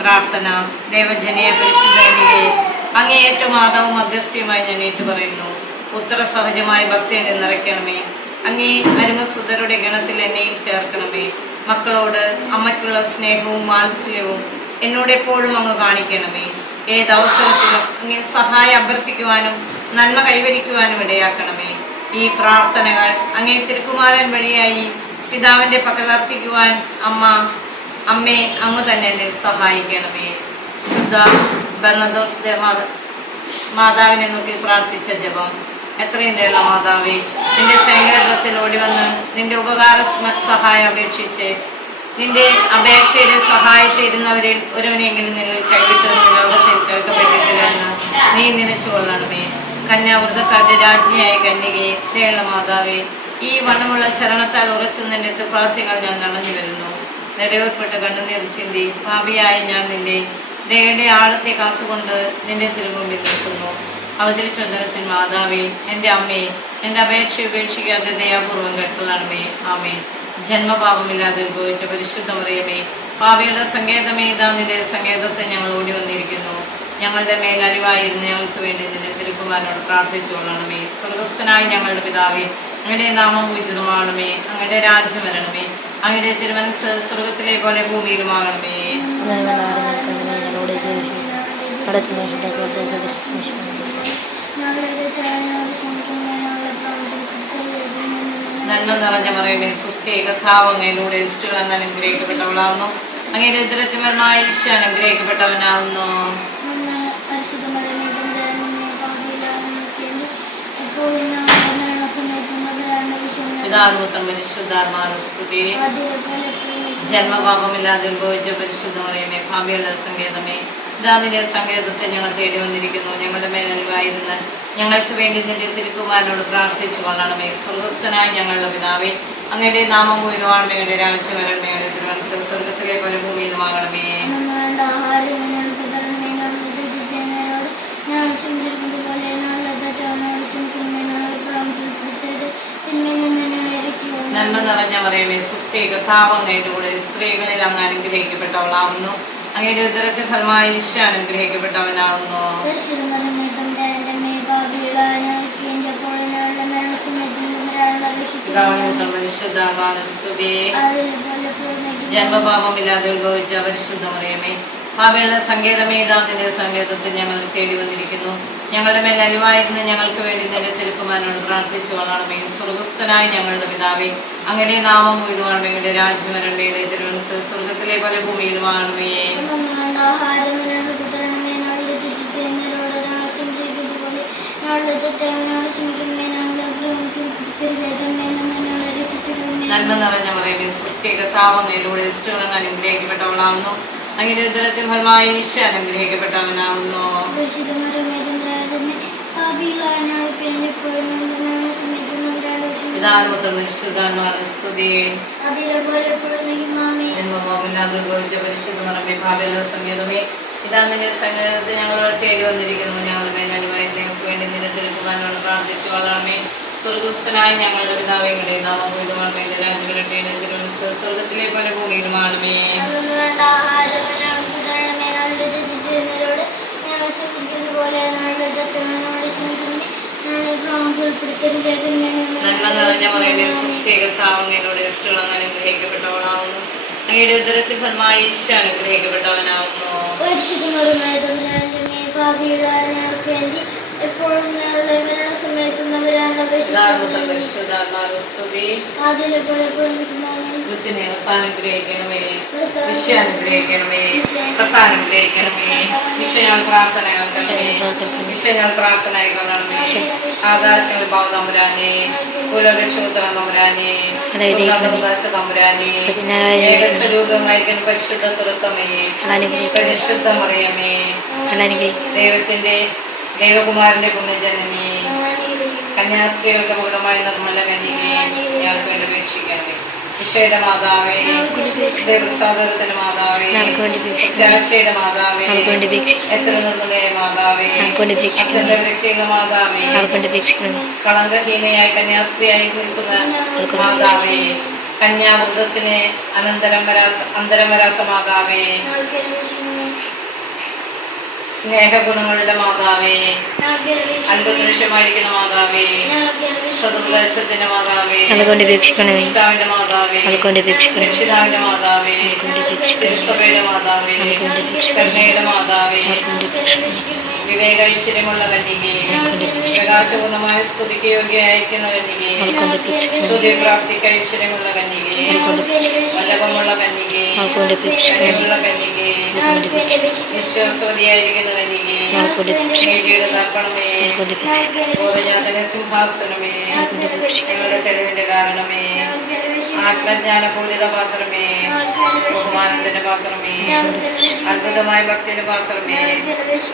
പ്രാർത്ഥന. ദേവജനീയ പരിശുദ്ധയെ അങ്ങേയറ്റ മാതാവും മധ്യസ്ഥയുമായി ഞാൻ ഏറ്റുപറയുന്നു. ഉത്തരസഹജമായ ഭക്തി എന്നെ നിറയ്ക്കണമേ. അങ്ങേ അരുമസുതരുടെ ഗണത്തിൽ എന്നെയും ചേർക്കണമേ. മക്കളോട് അമ്മയ്ക്കുള്ള സ്നേഹവും വാത്സല്യവും എന്നോട് എപ്പോഴും അങ്ങ് കാണിക്കണമേ. ഏതവസരത്തിലും അങ്ങേ സഹായം അഭ്യർത്ഥിക്കുവാനും നന്മ കൈവരിക്കുവാനും ഇടയാക്കണമേ. ഈ പ്രാർത്ഥനകൾ അങ്ങേ തിരുക്കുമാരൻ വഴിയായി പിതാവിൻ്റെ പക്കലർപ്പിക്കുവാൻ അമ്മേ അങ്ങ് തന്നെ എന്നെ സഹായിക്കണമേ. ശുദ്ധ ബർണദോസ് മാതാവിനെ നോക്കി പ്രാർത്ഥിച്ച ജപം. എത്രയും ദയുള്ള മാതാവേ, നിന്റെ സങ്കേതത്തിൽ ഓടിവന്ന് നിന്റെ ഉപകാര സഹായം അപേക്ഷിച്ച് നിന്റെ അപേക്ഷയുടെ സഹായത്തെ ഇരുന്നവരിൽ ഒരുവനെങ്കിലും നിന്നിൽ കൈവിട്ടതെന്ന് ലോകത്തിൽ കേൾക്കപ്പെട്ടിട്ടില്ലെന്ന് നീ നിലച്ചു കൊള്ളണമേ. കന്യാവൃതക്കാരുടെ രാജ്ഞിയായ കന്യകയെ, ദയുള്ള മാതാവേ, ഈ വണ്ണമുള്ള ശരണത്താൽ ഉറച്ചു നിന്റെ പ്രവൃത്തികൾ ഞാൻ നടന്നു വരുന്നു. നെടുവേർപ്പെട്ട് കണ്ണുനീർ ചിന്തി പാപിയായി ഞാൻ നിന്റെ ദയയുടെ ആഴത്തെ കാത്തുകൊണ്ട് നിന്റെ തിരുമുമ്പിൽ നിൽക്കുന്നു. അവതരിച്ചോദനത്തിൻ മാതാവേ, എൻ്റെ അമ്മയെ, എൻ്റെ അപേക്ഷ ഉപേക്ഷിക്കാതെ ദയാപൂർവം കേൾക്കണമേ. ആമേൻ. ജന്മപാപമില്ലാതെ ഉത്ഭവിച്ച പരിശുദ്ധ മറിയമേ, പാപിയുടെ സങ്കേതമേ, ഇതാ നിന്റെ സങ്കേതത്തെ ഞങ്ങൾ ഓടി വന്നിരിക്കുന്നു. ഞങ്ങളുടെ മേൽ അലിവായിരുന്ന ഞങ്ങൾക്ക് വേണ്ടി നിന്റെ തിരുക്കുമാരനോട് പ്രാർത്ഥിച്ചു കൊള്ളണമേ. സ്വർഗസ്ഥനായ ഞങ്ങളുടെ പിതാവേ, അങ്ങയുടെ നാമം പൂജിതമാകണമേ. അങ്ങയുടെ രാജ്യം വരണമേ. അങ്ങയുടെ തിരുമനസ് സ്വർഗത്തിലെ പോലെ ഭൂമിയിലുമാകണമേ. നന്മ നിറഞ്ഞ മറിയമേ, സ്വസ്തി, കർത്താവ് അങ്ങയിലൂടെ സ്ത്രീകൾ അങ്ങ് അനുഗ്രഹിക്കപ്പെട്ടവളാകുന്നു. അങ്ങയുടെ ഉദരത്തിന്മേൽ ഈശോ അനുഗ്രഹിക്കപ്പെട്ടവനാകുന്നു. പിതാവിനും പരിശുദ്ധാത്മാവിനും സ്തുതി. ജന്മപാപമില്ലാതെ ഉത്ഭവിച്ച പരിശുദ്ധ മറിയമേ, പാപികളുടെ സങ്കേതമേ, ഇതാ നിന്റെ സങ്കേതത്തെ ഞങ്ങൾ തേടി വന്നിരിക്കുന്നു. ഞങ്ങളുടെ മേലലിവായിരുന്ന് ഞങ്ങൾക്ക് വേണ്ടി നിന്റെ തിരുക്കുമാരനോട് പ്രാർത്ഥിച്ചു കൊള്ളണമേ. സ്വർഗസ്ഥനായ ഞങ്ങളുടെ പിതാവേ, അങ്ങയുടെ നാമം പൂജിതമാകണമേ. അങ്ങയുടെ രാജ്യം വരണമേ. അങ്ങയുടെ തിരുമനസ്സ് സ്വർഗത്തിലെ പോലെ ഭൂമിയിലുമാകണമേ. നന്മ നിറഞ്ഞ മറിയമേ, സ്വസ്തി, കർത്താവ് അങ്ങയുടെ കൂടെ സ്ത്രീകളിൽ അങ്ങ് അനുഗ്രഹിക്കപ്പെട്ടവളാകുന്നു. അങ്ങയുടെ ഉദരത്തിൻ ഫലമായി ഈശോ അനുഗ്രഹിക്കപ്പെട്ടവനാകുന്നു. സ്തുതി. ജന്മപാപമില്ലാതെ ഉത്ഭവിച്ച പരിശുദ്ധ മറിയമേ, പാപികളുടെ സങ്കേതമേ, ഇതാ നിന്റെ സങ്കേതത്തിൽ ഞങ്ങൾ തേടി വന്നിരിക്കുന്നു. ഞങ്ങളുടെ മേൽ അലിവായിരുന്ന് ഞങ്ങൾക്ക് വേണ്ടി നിന്റെ തിരുക്കുമാരനോട് പ്രാർത്ഥിച്ചു കൊള്ളണമേ. സ്വർഗസ്ഥനായ ഞങ്ങളുടെ പിതാവേ, അങ്ങയുടെ നാമം പൂജിതമാകണമേ. അങ്ങയുടെ രാജ്യം വരണമേ. അങ്ങയുടെ തിരുമനസ്സ് സ്വർഗത്തിലെ പോലെ ഭൂമിയിലുമാകണമേ. നന്മ നിറഞ്ഞ മറിയമേ, സ്വസ്തി, കർത്താവ് അങ്ങയിലൂടെ സ്ത്രീകൾ അങ്ങ് അനുഗ്രഹിക്കപ്പെട്ടവളാകുന്നു. അങ്ങയുടെ ഉദരത്തിൻ ഫലമായി ഈശോ അനുഗ്രഹിക്കപ്പെട്ടവനാകുന്നു. സങ്കേതമേ, ഇതാ നിന്റെ സങ്കേതത്തെ ഞങ്ങളോട് തേടി വന്നിരിക്കുന്നു. ഞങ്ങളുടെ മേലലിവായി നിങ്ങൾക്ക് വേണ്ടി നിന്റെ തിരുക്കുമാരനോട് പ്രാർത്ഥിച്ചു കൊള്ളണമേ. സ്വർഗസ്ഥനായ ഞങ്ങളുടെ പിതാവേ, അങ്ങയുടെ നാമം പൂജിതമാകണമേ. അങ്ങയുടെ രാജ്യം വരട്ടെ. അങ്ങയുടെ തിരുമനസ്സ് സ്വർഗത്തിലെ പോലെ ഭൂമിയിലുമാകണമേ. നന്മ നിറഞ്ഞ മറിയമേ, സ്വസ്തി, കർത്താവ് അങ്ങയിലൂടെ സ്ത്രീകൾ അങ്ങ് അനുഗ്രഹിക്കപ്പെട്ടവളാകുന്നു. അങ്ങയുടെ ഉദരത്തിൻ ഫലമായി ഈശോ അനുഗ്രഹിക്കപ്പെട്ടവനാകുന്നു. എപ്പോഴും ഞങ്ങളുടെ മരണസമയത്തും അനുഗ്രഹിക്കണമേ. ഈശോ അനുഗ്രഹിക്കണമേ. കർത്താനുഗ്രഹിക്കണമേ. ഈശോ ഞങ്ങൾ പ്രാർത്ഥന കേൾക്കണമേ. ഈശോ ഞങ്ങൾ പ്രാർത്ഥന കേൾക്കണമേ. ആകാശങ്ങൾ പാവ തമ്പുരാനെ, കുലവൃക്ഷോത്തമ തമ്പുരാനെ, തമ്പുരാനെ, ഏകസ്വരൂപമായിരിക്കുന്ന പരിശുദ്ധ തുറത്തമേ, പരിശുദ്ധ മറിയമേ, ദൈവത്തിന്റെ ദേവകുമാരന്റെ പുണ്യജനനി, കന്യാസ്ത്രീകൾക്ക് മകുടമായ നിർമ്മല കന്യകയെ ഞങ്ങൾക്ക് വേണ്ടി അപേക്ഷിക്കണമേ. ഈശോയുടെ മാതാവേ, ദൈവസാദരത്തിന്റെ മാതാവേ, പ്രത്യാശയുടെ മാതാവേ, എത്ര നിർമ്മലയായ മാതാവേ, അത്യന്ത വ്യക്തിയുടെ മാതാവേ, കളങ്കഹീനയായി കന്യാസ്ത്രീയായി നിൽക്കുന്ന മാതാവേ, കന്യാവൃതത്തിന് അന്തരം വരാത്ത മാതാവേ, സ്നേഹഗുണങ്ങളുടെ മാതാവേ, അത്ഭുതദൃശ്യമായിരിക്കുന്ന മാതാവേ, സതുപദേശത്തിന്റെ മാതാവേ, ഇഷ്ടാവിന്റെ മാതാവേ, രക്ഷിതാവിന്റെ മാതാവേ, തിരുസഭയുടെ മാതാവേ, കരുണയുടെ മാതാവേ, വിവേകൈശ്വര്യമുള്ള കന്യകേ, പ്രകാശപൂർണമായ സ്തുതിക്ക് യോഗ്യയായിരിക്കുന്ന കന്യകേ, സ്തുതി പ്രാപ്തിക്ക് ഐശ്വര്യമുള്ള കന്യകേ, വല്ലഭമുള്ള കന്യകേ, കന്യമുള്ള കന്യകേ, വിശ്വാസവതിയായിരിക്കുന്ന കന്യകേ, നീതിയുടെ തർപ്പണമേ, ബോധജാതന സിംഹാസനമേ, ഞങ്ങളുടെ തെളിവിന്റെ കാരണമേ, ആത്മജ്ഞാനപൂരിത പാത്രമേ, ബഹുമാനത്തിന്റെ പാത്രമേ, അത്ഭുതമായ ഭക്തിയുടെ പാത്രമേ,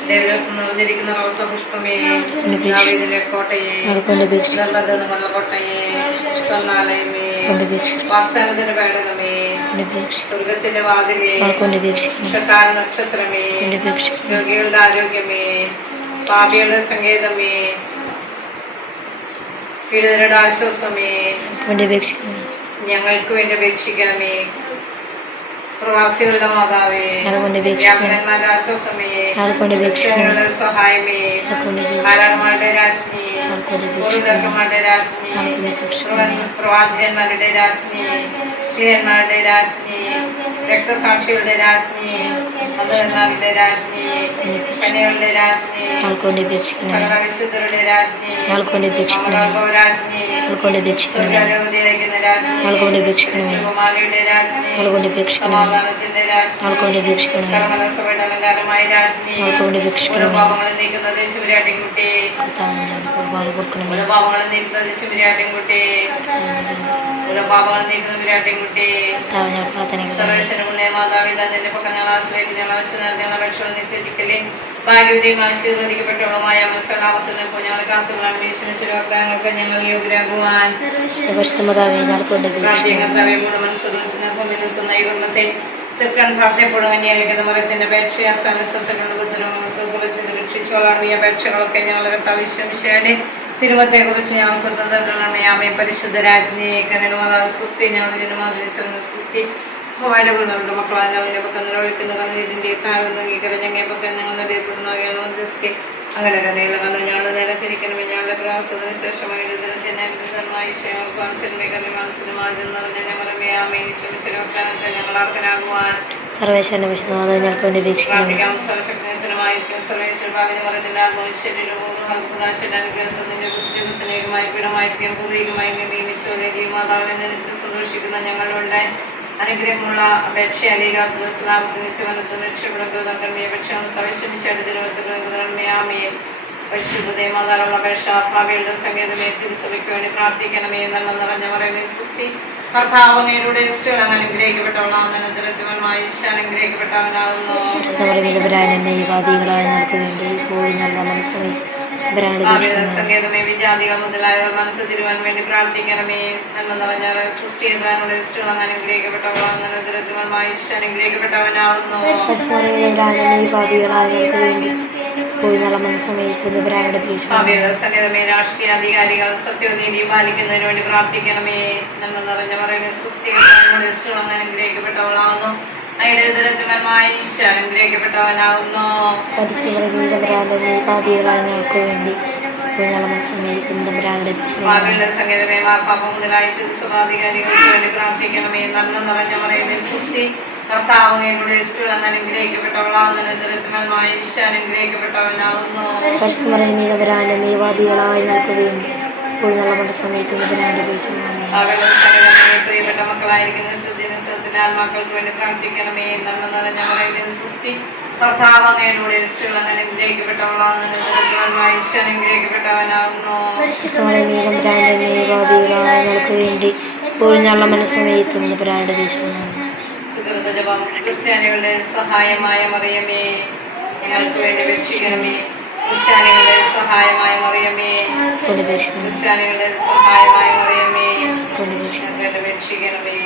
ദേവരസം നിറഞ്ഞിരിക്കുന്ന റോസപുഷ്പമേ, ദാവീദിന്റെ കോട്ടയെ, നിർബന്ധമുള്ള കോട്ടയെ, സ്വർണ്ണാലയമേ, വാഗ്ദാനത്തിന്റെ പേടകമേ, സ്വർഗത്തിന്റെ വാതിലേ, ഷട്ടാര നക്ഷത്രമേ, രോഗികളുടെ ആരോഗ്യമേ, പാപികളുടെ സങ്കേതമേ, പീഡിതരുടെ ആശ്വാസമേ, ഞങ്ങൾക്ക് വേണ്ടി അപേക്ഷിക്കണമേ. പ്രവാസികളുടെ മാതാവേ, വ്യാകുലന്മാരുടെ ആശ്വാസമേ, ക്രിസ്ത്യാനികളുടെ സഹായമേ, ആരാധന്മാരുടെ രാജ്ഞി, പൂർവ്വതർക്കന്മാരുടെ രാജ്ഞി, പ്രവാചകന്മാരുടെ രാജ്ഞി, ശീലന്മാരുടെ രാജ്ഞി, രക്തസാക്ഷികളുടെ രാജ്ഞി, മതന്മാരുടെ രാജ്ഞി, കന്യകളുടെ രാജ്ഞി, സകല വിശുദ്ധരുടെ രാജ്ഞി, രാജ്ഞി, സ്വർഗ്ഗാരോപതിയായിരിക്കുന്ന രാജ്ഞി, ശിവമാലയുടെ രാജ്ഞി, സമാധാനത്തിന്റെ രാജ്ഞി, സർവ്വസഭയുടെ അലങ്കാരമായ രാജ്ഞി, പാപങ്ങളെ നീക്കുന്നത് ശിവരാട്ടിൻകുട്ടി, പാപങ്ങളെ നീക്കുന്നത് ശിവരാട്ടിൻകുട്ടി, പാപങ്ങളെ നീക്കുന്ന വിരാട്ടിൻകുട്ടി, സർവേശ്വരമുള്ള മാതാവേ, തന്റെ പക്കം ഞങ്ങൾ ആശ്രയിക്കും. ഞങ്ങൾ ആവശ്യം അപേക്ഷകൾ നിത്യജിക്കലേ ഭാഗ്യവതിയും ആശീർവദിക്കപ്പെട്ടവളുമായ മത്സലാപത്തിന് ഇപ്പോൾ ഞങ്ങളെ കാത്തുകൊള്ളാൻ ഈശ്വര വാഗ്ദാനങ്ങൾക്ക് ഞങ്ങൾ യോഗ്യരാകുവാൻ പ്രാർത്ഥ്യകർത്താവെ മൂന്ന് മനസ്സുകളിൽ നിൽക്കുന്ന ഈ കുടുംബത്തെ ചെറുക്കാൻ പ്രാർത്ഥനപ്പെടുവാൻ അന്യായിക്കുന്ന മതത്തിന്റെ അപേക്ഷ സലസത്തിനുള്ള ബുദ്ധിമുട്ട് കുറിച്ച് രക്ഷിച്ചോളാണ് ഈ അപേക്ഷകളൊക്കെ ഞങ്ങൾ കർത്താവ് വിശ്വമിശയുടെ തിരുവത്തെ കുറിച്ച് ഞങ്ങൾക്ക് തന്നേ പരിശുദ്ധരാജ്ഞി കരുണമാതാവ് സുസ്ഥി ഞങ്ങളുടെ ജന്മദിന സുസ്ഥി നമ്മുടെ മക്കളാൽ അവൻ്റെ പക്കം നിലവിളിക്കുന്ന കണ്ണീരിൻ്റെ താഴ്ന്ന അംഗീകരണം ഞങ്ങൾ പക്കം ഞങ്ങൾ അറിയപ്പെടുന്ന അങ്ങനെ കഥയുള്ള കണ്ണു ഞങ്ങളുടെ നിലത്തിരിക്കണമേ. ഞങ്ങളുടെ പ്രവാസത്തിന് ശേഷമായിട്ട് ദിനചര്യമായി മനസ്സിനുമായി നിറഞ്ഞ ഞങ്ങളുടെ ആമേശ്വരക്കാലത്ത് ഞങ്ങൾ അർഹരാകുവാൻ പ്രാർത്ഥിക്കാം. സർവശക്തനുമായിരിക്കും സർവേശ്വര ഭാഗ്യം പറയുന്നതിന്റെ ആത്മശരീരവും അനുഗ്രഹത്തിന്റെ ബുദ്ധിമുത്തിനേകമായി പീഠമായിരിക്കും പൂർവികമായി നിയമിച്ചു മാതാവിനെ നിലച്ച് സന്തോഷിക്കുന്ന ഞങ്ങളുടെ അനുഗ്രഹമുള്ള അപേക്ഷ അലികാസ്ലാമത്തിന് നിത്യവനത്തിന് രക്ഷപ്പെടുന്ന അപേക്ഷയാണ് തവശ്യമിച്ചായിട്ട് തിരുവനന്തപുരമേ. പരിശുദ്ധ മാതാവുള്ള അപേക്ഷ ഭാവിയുടെ സംഗീതമേ തിരുസഭയ്ക്ക് വേണ്ടി പ്രാർത്ഥിക്കണമേ. നന്മ നിറഞ്ഞ പറയുമേ സുസ്തി കർത്താവ് നേരുടെ ഇഷ്ടം അനുഗ്രഹിക്കപ്പെട്ടവളാകുന്ന ദുരന്തമായി ഈശോ അനുഗ്രഹിക്കപ്പെട്ടവനാകുന്നു. സംഗീതമേ വിജാതികൾ മുതലായവർ മനസ്സ് തിരുവാൻ വേണ്ടി പ്രാർത്ഥിക്കണമേ. നന്മ നിറഞ്ഞ സുസ്ഥിരയുടെ ഇഷ്ടം അനുഗ്രഹിക്കപ്പെട്ടവളാകുന്ന ദുരന്തമായി ഈശോ അനുഗ്രഹിക്കപ്പെട്ടവനാകുന്നു. സംഗീതമേ രാഷ്ട്രീയ അധികാരികൾ സത്യനീതി പാലിക്കുന്നതിന് വേണ്ടി പ്രാർത്ഥിക്കണമേ. നന്മ നിറഞ്ഞ പറയുന്ന സുസ്ഥിരയുടെ ഇഷ്ടം അനുഗ്രഹിക്കപ്പെട്ടവളാകുന്നു. അനുഗ്രഹിക്കപ്പെട്ടവനാകുന്നു. സംഗീതമേ മാർപ്പാപ്പ മുതലായി തിരുസഭാധികാരികൾക്ക് വേണ്ടി പ്രാർത്ഥിക്കണമേ. നന്മ നിറഞ്ഞ പറയുന്ന സുസ്ഥി കർത്താവ് ഇഷ്ടം അനുഗ്രഹിക്കപ്പെട്ടവളാകുന്ന അനുഗ്രഹിക്കപ്പെട്ടവനാകുന്നു. പ്രിയപ്പെട്ട മക്കളായിരിക്കുന്ന ആത്മാക്കൾക്ക് വേണ്ടി പ്രാർത്ഥിക്കണമേ. നന്മ നിറഞ്ഞ പറയുന്ന സുസ്ഥി കർത്താവ് അങ്ങയുടെ ഇഷ്ടം അനുഗ്രഹിക്കപ്പെട്ടവളാകുന്ന അനുഗ്രഹിക്കപ്പെട്ടവനാകുന്നു. സുഹൃതജപം ക്രിസ്ത്യാനികളുടെ സഹായമായ മറിയമേ, ഞങ്ങൾക്ക് വേണ്ടി രക്ഷിക്കണമേ. ക്രിസ്ത്യാനികളുടെ സഹായമായ മറിയമേ, ക്രിസ്ത്യാനികളുടെ സഹായമായ മറിയമേ, ഞങ്ങൾക്ക് അപേക്ഷിക്കണമേ.